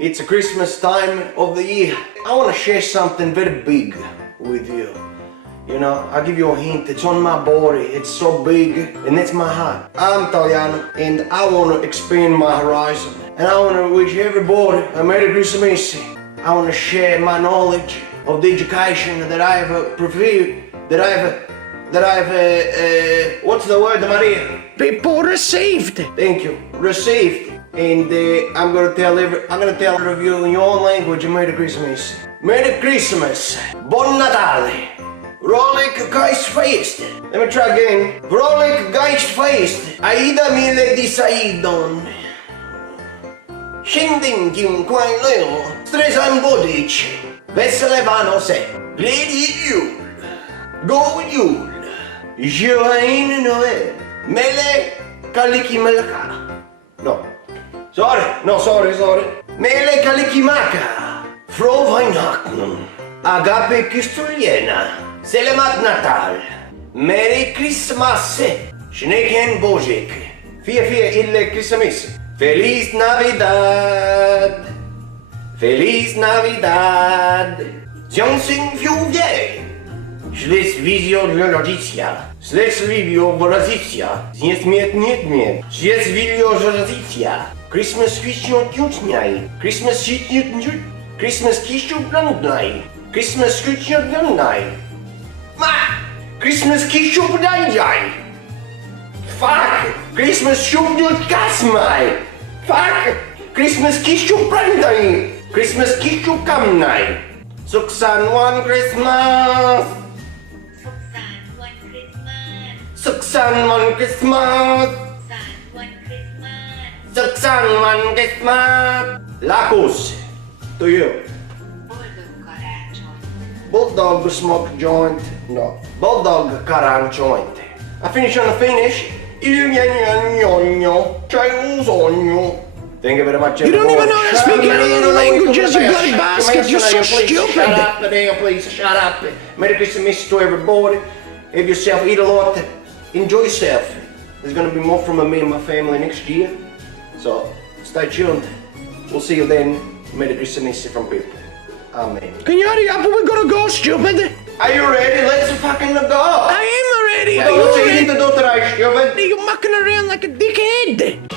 It's a Christmas time of the year. I want to share something very big with you. You know, I'll give you a hint. It's on my body. It's so big, and it's my heart. I'm Italiano, and I want to expand my horizon. And I want to wish everybody a Merry Christmas. I want to share my knowledge of the education that I have prepared, what's the word, Maria? Pippo received. Thank you. Received. And I'm gonna tell every of you in your own language Merry Christmas. Merry Christmas. Buon Natale. Vrolijk Geistfeest. Let me try again. Vrolijk Geistfeest. Aida mille di Saidon. Schending kim quain leo. Stresan bodic. Vesele vanose. Gledi jul. Go jul. Johain Noel. Mele kaliki melka. No. Sorry. Mele kalikimaka. Frohe Weihnachten. Agape Kistoliena. Selamat Natal. Merry Christmas. Schneken Božek. Fie il Christmas. Feliz Navidad. Feliz Navidad. Zjonsing Fjuvje. Śledztwizjo Rodzicia. Śledztwizjo Rodzicia. Znietmietnietmiet. Śledztwizjo Rodzicia. Christmas Christmas Christmas Christmas Christmas Christmas Ma! Christmas Christmas Fuck! Christmas Kasmai! Fuck! Christmas Christmas Christmas Kamnai! Suksan one Christmas! Suksan one Christmas! Suksan one Christmas! Lacos! To you. Bulldog smoke joint. No. Bulldog karan joint. I finish on the finish. Thank you very much. You don't even know how to speak any other languages, you bloody bastard. You're so stupid. Shut up, please. Shut up. Merry Christmas to everybody. Have yourself, eat a lot. Enjoy yourself. There's gonna be more from me and my family next year. So, stay tuned. We'll see you then. Merry Christmas from Pippo. Amen. Can you hurry up? We're gonna go, stupid. Are you ready? Let's fucking go. I am ready. Are you ready? You're mucking around like a dickhead.